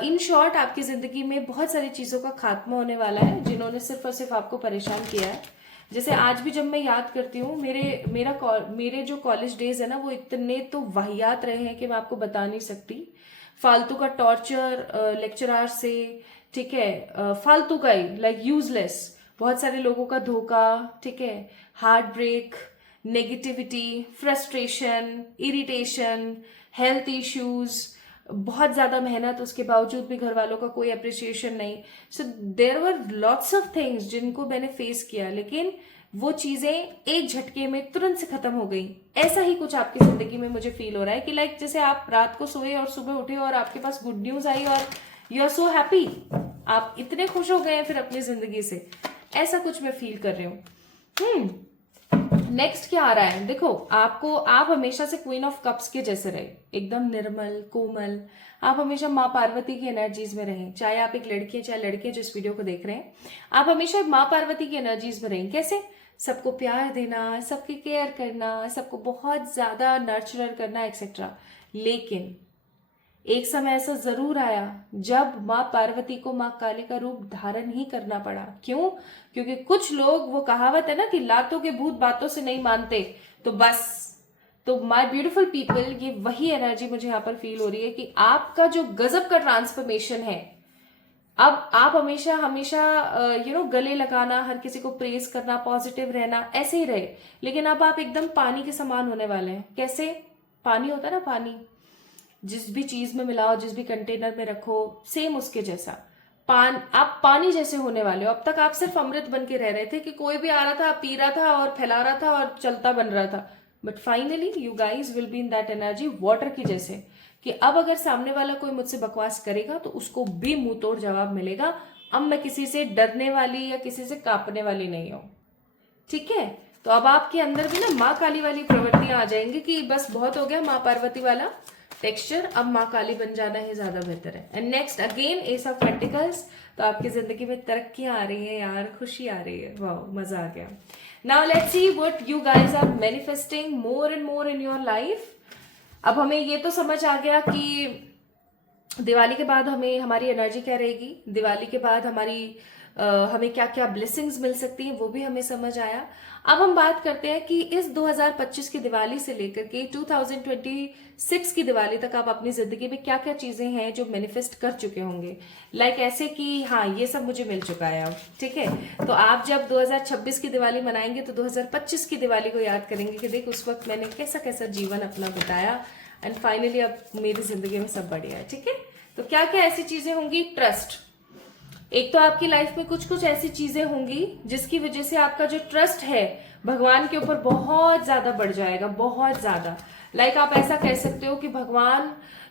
इन शॉर्ट आपकी जिंदगी में बहुत सारी चीजों का खात्मा होने वाला है जिन्होंने सिर्फ और सिर्फ आपको परेशान किया है। जैसे आज भी जब मैं याद करती हूँ, मेरे जो कॉलेज डेज है ना, वो इतने तो वाहियात रहे हैं कि मैं आपको बता नहीं सकती। फालतू का टॉर्चर लेक्चरर से, ठीक है, फालतू का ही, लाइक यूजलेस, बहुत सारे लोगों का धोखा, ठीक है, heart break, negativity, frustration, irritation, health issues, बहुत ज्यादा मेहनत, उसके बावजूद भी घर वालों का कोई अप्रिसिएशन नहीं। So there were lots of things जिनको मैंने फेस किया, लेकिन वो चीजें एक झटके में तुरंत से खत्म हो गई। ऐसा ही कुछ आपकी जिंदगी में मुझे फील हो रहा है कि लाइक जैसे आप रात को सोए और सुबह उठे और आपके पास गुड न्यूज आई और यू आर सो हैप्पी, आप इतने खुश हो गए हैं फिर अपनी जिंदगी से, ऐसा कुछ मैं फील कर रही हूँ। नेक्स्ट क्या आ रहा है, देखो आप हमेशा से क्वीन ऑफ कप्स के जैसे रहे, एकदम निर्मल कोमल। आप हमेशा माँ पार्वती की एनर्जीज में रहें, चाहे आप एक लड़की है चाहे लड़के जो इस वीडियो को देख रहे हैं, आप हमेशा माँ पार्वती की एनर्जीज में रहें। कैसे, सबको प्यार देना, सबकी केयर करना, सबको बहुत ज्यादा नर्चर करना, एक्सेट्रा। लेकिन एक समय ऐसा जरूर आया जब माँ पार्वती को माँ काली का रूप धारण ही करना पड़ा। क्यों? क्योंकि कुछ लोग, वो कहावत है ना कि लातों के भूत बातों से नहीं मानते, तो बस, तो माय ब्यूटीफुल पीपल, ये वही एनर्जी मुझे यहाँ पर फील हो रही है कि आपका जो गजब का ट्रांसफॉर्मेशन है, अब आप हमेशा हमेशा गले लगाना, हर किसी को प्रेज करना, पॉजिटिव रहना, ऐसे ही रहे, लेकिन अब आप एकदम पानी के समान होने वाले हैं। कैसे? पानी होता है ना, पानी जिस भी चीज में मिलाओ, जिस भी कंटेनर में रखो, सेम उसके जैसा आप पानी जैसे होने वाले हो। अब तक आप सिर्फ अमृत बन के रह रहे थे कि कोई भी आ रहा था, आप पी रहा था और फैला रहा था और चलता बन रहा था, but finally you guys will be in that energy, water की जैसे, कि अब अगर सामने वाला कोई मुझसे बकवास करेगा तो उसको भी मुंह तोड़ जवाब मिलेगा। अब मैं किसी से डरने वाली या किसी से कांपने वाली नहीं हूं। ठीक है, तो अब आपके अंदर भी ना माँ काली वाली प्रवृत्तियां आ जाएंगी कि बस बहुत हो गया माँ पार्वती वाला टेक्सचर, अब माँ काली बन जाना ही ज्यादा बेहतर है। And next again S of pentacles, तो आपकी जिंदगी में तरक्कियां आ रही है यार, खुशी आ रही है, वाह मजा आ गया। Now let's see what you guys are manifesting more and more in your life. अब हमें ये तो समझ आ गया कि दिवाली के बाद हमें हमारी एनर्जी क्या रहेगी, दिवाली के बाद हमें क्या क्या ब्लेसिंग्स मिल सकती हैं, वो भी हमें समझ आया। अब हम बात करते हैं कि इस 2025 की दिवाली से लेकर के 2026 की दिवाली तक आप अपनी जिंदगी में क्या क्या चीजें हैं जो मैनिफेस्ट कर चुके होंगे, लाइक ऐसे कि हाँ ये सब मुझे मिल चुका है अब। ठीक है, तो आप जब 2026 की दिवाली मनाएंगे तो 2025 की दिवाली को याद करेंगे कि देख उस वक्त मैंने कैसा कैसा जीवन अपना बिताया एंड फाइनली अब मेरी जिंदगी में सब बढ़िया है। ठीक है, तो क्या क्या ऐसी चीजें होंगी, एक तो आपकी लाइफ में कुछ कुछ ऐसी चीजें होंगी जिसकी वजह से आपका जो ट्रस्ट है भगवान के ऊपर बहुत ज्यादा बढ़ जाएगा, बहुत ज्यादा। लाइक आप ऐसा कह सकते हो कि भगवान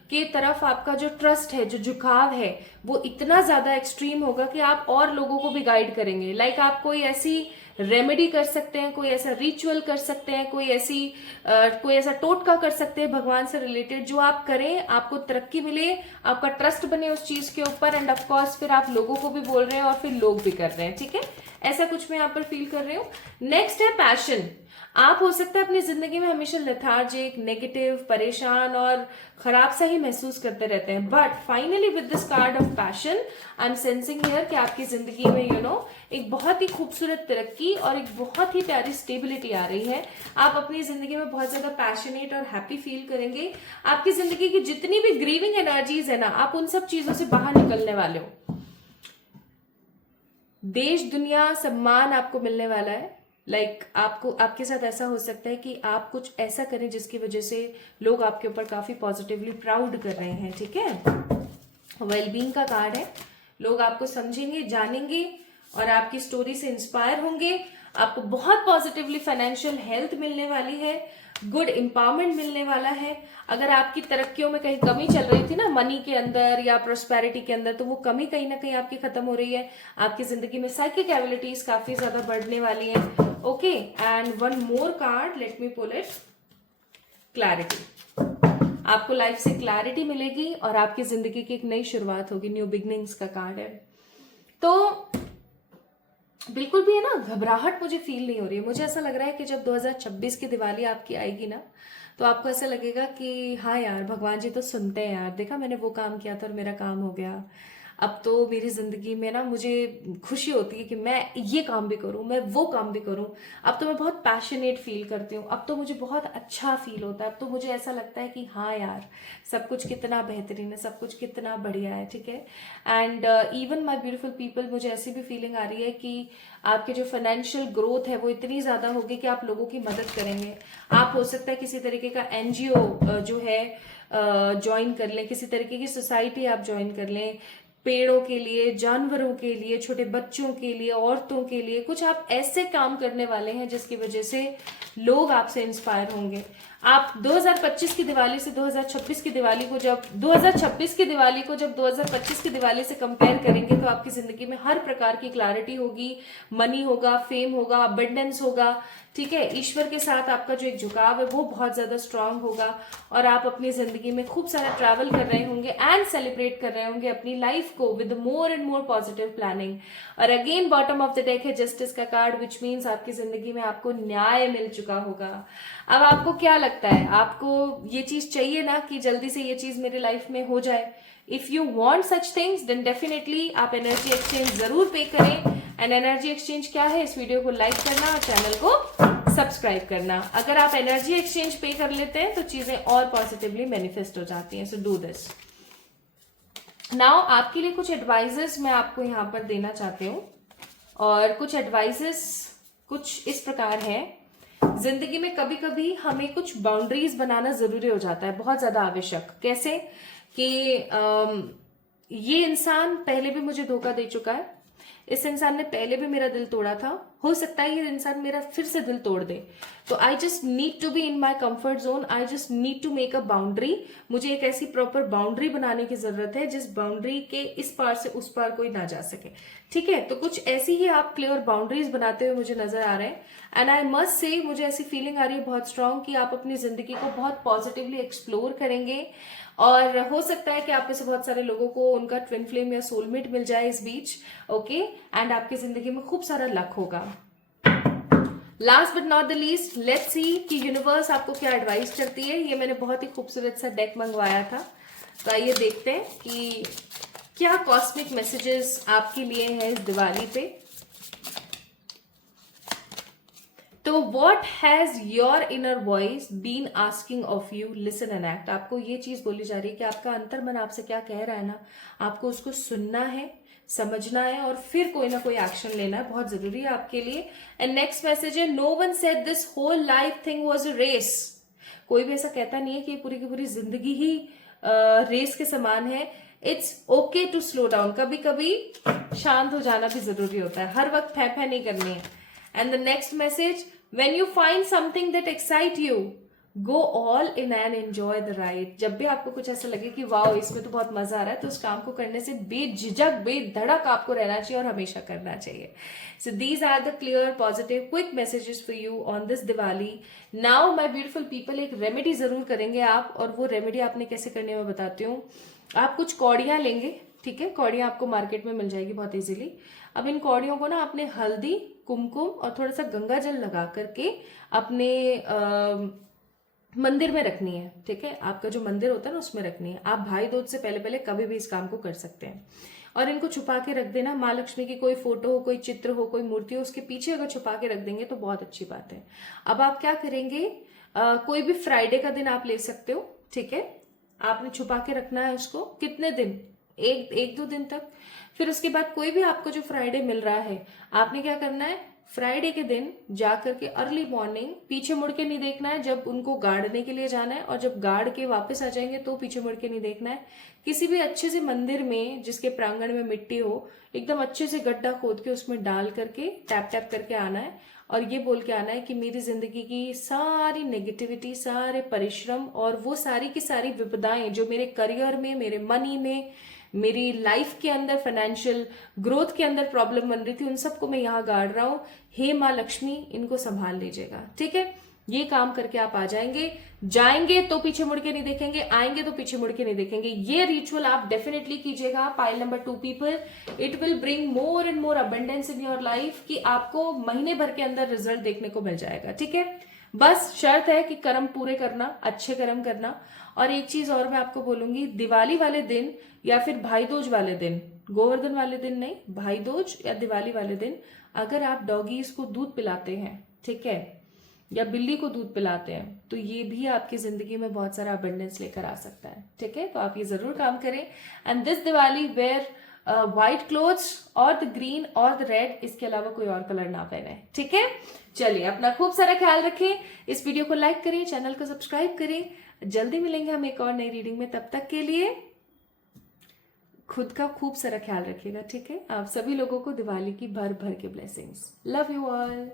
के तरफ आपका जो ट्रस्ट है, जो झुकाव है, वो इतना ज्यादा एक्सट्रीम होगा कि आप और लोगों को भी गाइड करेंगे। लाइक आप कोई ऐसी रेमेडी कर सकते हैं, कोई ऐसा रिचुअल कर सकते हैं, कोई ऐसा टोटका कर सकते हैं भगवान से रिलेटेड, जो आप करें, आपको तरक्की मिले, आपका ट्रस्ट बने उस चीज के ऊपर, एंड ऑफ कोर्स फिर आप लोगों को भी बोल रहे हैं और फिर लोग भी कर रहे हैं। ठीक है, ऐसा कुछ मैं यहाँ पर फील कर रही हूँ। नेक्स्ट है पैशन। आप हो सकता है अपनी जिंदगी में हमेशा लेथार्जिक, नेगेटिव, परेशान और खराब सा ही महसूस करते रहते हैं, but finally with this card of passion I am sensing here कि आपकी जिंदगी में एक बहुत ही खूबसूरत तरक्की और एक बहुत ही प्यारी स्टेबिलिटी आ रही है। आप अपनी जिंदगी में बहुत ज्यादा पैशनेट और हैप्पी फील करेंगे। आपकी जिंदगी की जितनी भी ग्रीविंग एनर्जीज है ना, आप उन सब चीजों से बाहर निकलने वाले हो। देश, दुनिया, सम्मान आपको मिलने वाला है। आपके साथ ऐसा हो सकता है कि आप कुछ ऐसा करें जिसकी वजह से लोग आपके ऊपर काफी पॉजिटिवली प्राउड कर रहे हैं। ठीक है, वेलबींग का कार्ड है। लोग आपको समझेंगे, जानेंगे और आपकी स्टोरी से इंस्पायर होंगे। आपको बहुत पॉजिटिवली फाइनेंशियल हेल्थ मिलने वाली है, गुड एम्पावरमेंट मिलने वाला है। अगर आपकी तरक्कियों में कहीं कमी चल रही थी ना, मनी के अंदर या प्रोस्पेरिटी के अंदर, तो वो कमी कहीं ना कहीं आपकी खत्म हो रही है। आपकी जिंदगी में साइकिक एबिलिटीज काफी ज्यादा बढ़ने वाली है। Okay, and one more card, let me pull it, clarity. आपको लाइफ से क्लैरिटी मिलेगी और आपकी जिंदगी की एक नई शुरुआत होगी, न्यू बिगनिंग्स का कार्ड है। तो बिल्कुल भी है ना घबराहट मुझे फील नहीं हो रही है। मुझे ऐसा लग रहा है कि जब 2026 की दिवाली आपकी आएगी ना, तो आपको ऐसा लगेगा कि हाँ यार, भगवान जी तो सुनते हैं यार, देखा मैंने वो काम किया था और मेरा काम हो गया। अब तो मेरी जिंदगी में ना मुझे खुशी होती है कि मैं ये काम भी करूं, मैं वो काम भी करूं। अब तो मैं बहुत पैशनेट फील करती हूँ, अब तो मुझे बहुत अच्छा फील होता है। अब तो मुझे ऐसा लगता है कि हाँ यार, सब कुछ कितना बेहतरीन है, सब कुछ कितना बढ़िया है। ठीक है, and even my beautiful people, मुझे ऐसी भी फीलिंग आ रही है कि आपकी जो फाइनेंशियल ग्रोथ है वो इतनी ज्यादा होगी कि आप लोगों की मदद करेंगे। आप हो सकता है किसी तरीके का एनजीओ जो है ज्वाइन कर लें, किसी तरीके की सोसाइटी आप ज्वाइन कर लें, पेड़ों के लिए, जानवरों के लिए, छोटे बच्चों के लिए, औरतों के लिए। कुछ आप ऐसे काम करने वाले हैं जिसकी वजह से लोग आपसे इंस्पायर होंगे। आप 2025 की दिवाली से 2026 की दिवाली को जब 2026 की दिवाली को जब 2025 की दिवाली से कंपेयर करेंगे, तो आपकी जिंदगी में हर प्रकार की क्लैरिटी होगी, मनी होगा, फेम होगा, अबंडेंस होगा। ठीक है, ईश्वर के साथ आपका जो एक झुकाव है वो बहुत ज्यादा स्ट्रांग होगा और आप अपनी जिंदगी में खूब सारा ट्रैवल कर रहे होंगे एंड सेलिब्रेट कर रहे होंगे अपनी लाइफ को with more and more positive planning. और again bottom of the deck है जस्टिस का कार्ड, विच मीन्स आपकी जिंदगी में आपको न्याय मिल चुका होगा। अब आपको क्या लगता है, आपको ये चीज चाहिए ना कि जल्दी से ये चीज मेरे लाइफ में हो जाए? If you want such things then definitely आप एनर्जी एक्सचेंज जरूर पे करें। एंड एनर्जी एक्सचेंज क्या है, इस वीडियो को लाइक करना और चैनल को सब्सक्राइब करना। अगर आप एनर्जी एक्सचेंज पे कर लेते हैं तो चीजें और पॉजिटिवली मैनिफेस्ट हो जाती हैं। So do this now. आपके लिए कुछ एडवाइजेस मैं आपको यहाँ पर देना चाहती हूँ, और कुछ एडवाइजेस कुछ इस प्रकार है। जिंदगी में कभी कभी हमें कुछ बाउंड्रीज बनाना जरूरी हो जाता है, बहुत ज्यादा आवश्यक। कैसे कि ये इंसान पहले भी मुझे धोखा दे चुका है, इस इंसान ने पहले भी मेरा दिल तोड़ा था, हो सकता है ये इंसान मेरा फिर से दिल तोड़ दे। तो I just need to be in my comfort zone, I just need to make a boundary. मुझे एक ऐसी प्रॉपर बाउंड्री बनाने की जरूरत है जिस बाउंड्री के इस पार से उस पार कोई ना जा सके। ठीक है, तो कुछ ऐसी ही आप क्लियर बाउंड्रीज बनाते हुए मुझे नजर आ रहे हैं। एंड आई मस्ट से, मुझे ऐसी फीलिंग आ रही है बहुत स्ट्रांग कि आप अपनी जिंदगी को बहुत पॉजिटिवली एक्सप्लोर करेंगे। और हो सकता है कि आप में से बहुत सारे लोगों को उनका ट्विन फ्लेम या सोलमेट मिल जाए इस बीच। ओके, एंड आपकी जिंदगी में खूब सारा लक होगा। Last but not the least, let's see कि यूनिवर्स आपको क्या एडवाइस करती है। ये मैंने बहुत ही खूबसूरत सा डेक मंगवाया था, तो आइए देखते हैं कि क्या कॉस्मिक मैसेजेस आपके लिए हैं इस दिवाली पे। तो what has your inner voice been asking of you, listen and act. आपको ये चीज बोली जा रही है कि आपका अंतर मन आपसे क्या कह रहा है ना, आपको उसको सुनना है, समझना है और फिर कोई ना कोई एक्शन लेना है, बहुत जरूरी है आपके लिए। एंड नेक्स्ट मैसेज है, no one said this whole life thing was a race. कोई भी ऐसा कहता नहीं है कि पूरी की पूरी जिंदगी ही रेस के समान है। It's okay to slow down, कभी कभी शांत हो जाना भी जरूरी होता है, हर वक्त फै नहीं करनी है। And the next message, when you find something that excite you, go all in and enjoy the ride. जब भी आपको कुछ ऐसा लगे कि वाओ इसमें तो बहुत मजा आ रहा है, तो उस काम को करने से बेझिझक बेधड़क आपको रहना चाहिए और हमेशा करना चाहिए। So these are the clear positive quick messages for you on this Diwali. Now my beautiful people, एक रेमेडी जरूर करेंगे आप, और वो रेमेडी आपने कैसे करनी है मैं बताती हूँ। आप कुछ कौड़ियां लेंगे, ठीक है, कौड़ियां आपको मार्केट में मिल जाएगी बहुत इजीली। अब इन कौड़ियों को ना आपने हल्दी, कुमकुम और थोड़ा सा गंगा जल लगा करके अपने मंदिर में रखनी है, ठीक है, आपका जो मंदिर होता है ना उसमें रखनी है। आप भाई दूज से पहले पहले कभी भी इस काम को कर सकते हैं, और इनको छुपा के रख देना। माँ लक्ष्मी की कोई फोटो हो, कोई चित्र हो, कोई मूर्ति हो, उसके पीछे अगर छुपा के रख देंगे तो बहुत अच्छी बात है। अब आप क्या करेंगे, कोई भी फ्राइडे का दिन आप ले सकते हो, ठीक है, आपने छुपा के रखना है उसको कितने दिन, एक दो दिन तक। फिर उसके बाद कोई भी आपको जो फ्राइडे मिल रहा है, आपने क्या करना है, फ्राइडे के दिन जाकर के अर्ली मॉर्निंग, पीछे मुड़ के नहीं देखना है जब उनको गाड़ने के लिए जाना है, और जब गाड़ के वापस आ जाएंगे तो पीछे मुड़ के नहीं देखना है। किसी भी अच्छे से मंदिर में जिसके प्रांगण में मिट्टी हो, एकदम अच्छे से गड्ढा खोद के उसमें डाल करके टैप टैप करके आना है, और ये बोल के आना है कि मेरी जिंदगी की सारी नेगेटिविटी, सारे परिश्रम और वो सारी की सारी विपदाएं जो मेरे करियर में, मेरे मनी में, मेरी लाइफ के अंदर, फाइनेंशियल ग्रोथ के अंदर प्रॉब्लम बन रही थी, उन सबको मैं यहाँ गाड़ रहा हूँ। हे माँ लक्ष्मी, इनको संभाल लीजिएगा, ठीक है। ये काम करके आप आ जाएंगे, जाएंगे तो पीछे मुड़ के नहीं देखेंगे, आएंगे तो पीछे मुड़ के नहीं देखेंगे। ये रिचुअल आप डेफिनेटली कीजिएगा। Pile number 2 people, it will bring more and more abundance in your life, कि आपको महीने भर के अंदर रिजल्ट देखने को मिल जाएगा, ठीक है। बस शर्त है कि कर्म पूरे करना, अच्छे कर्म करना। और एक चीज और मैं आपको बोलूंगी, दिवाली वाले दिन या फिर भाई दूज वाले दिन, गोवर्धन वाले दिन नहीं, भाई दूज या दिवाली वाले दिन, अगर आप डॉगीज को दूध पिलाते हैं, ठीक है, या बिल्ली को दूध पिलाते हैं, तो ये भी आपकी जिंदगी में बहुत सारा अबंडेंस लेकर आ सकता है, ठीक है। तो आप ये जरूर काम करें। And this Diwali wear white clothes और द ग्रीन और द रेड, इसके अलावा कोई और कलर ना पहने, ठीक है। चलिए, अपना खूब सारा ख्याल रखें, इस वीडियो को लाइक करें, चैनल को सब्सक्राइब करें। जल्दी मिलेंगे हम एक और नई रीडिंग में, तब तक के लिए खुद का खूब सारा ख्याल रखिएगा, ठीक है। आप सभी लोगों को दिवाली की भर भर के ब्लेसिंग्स। Love you all.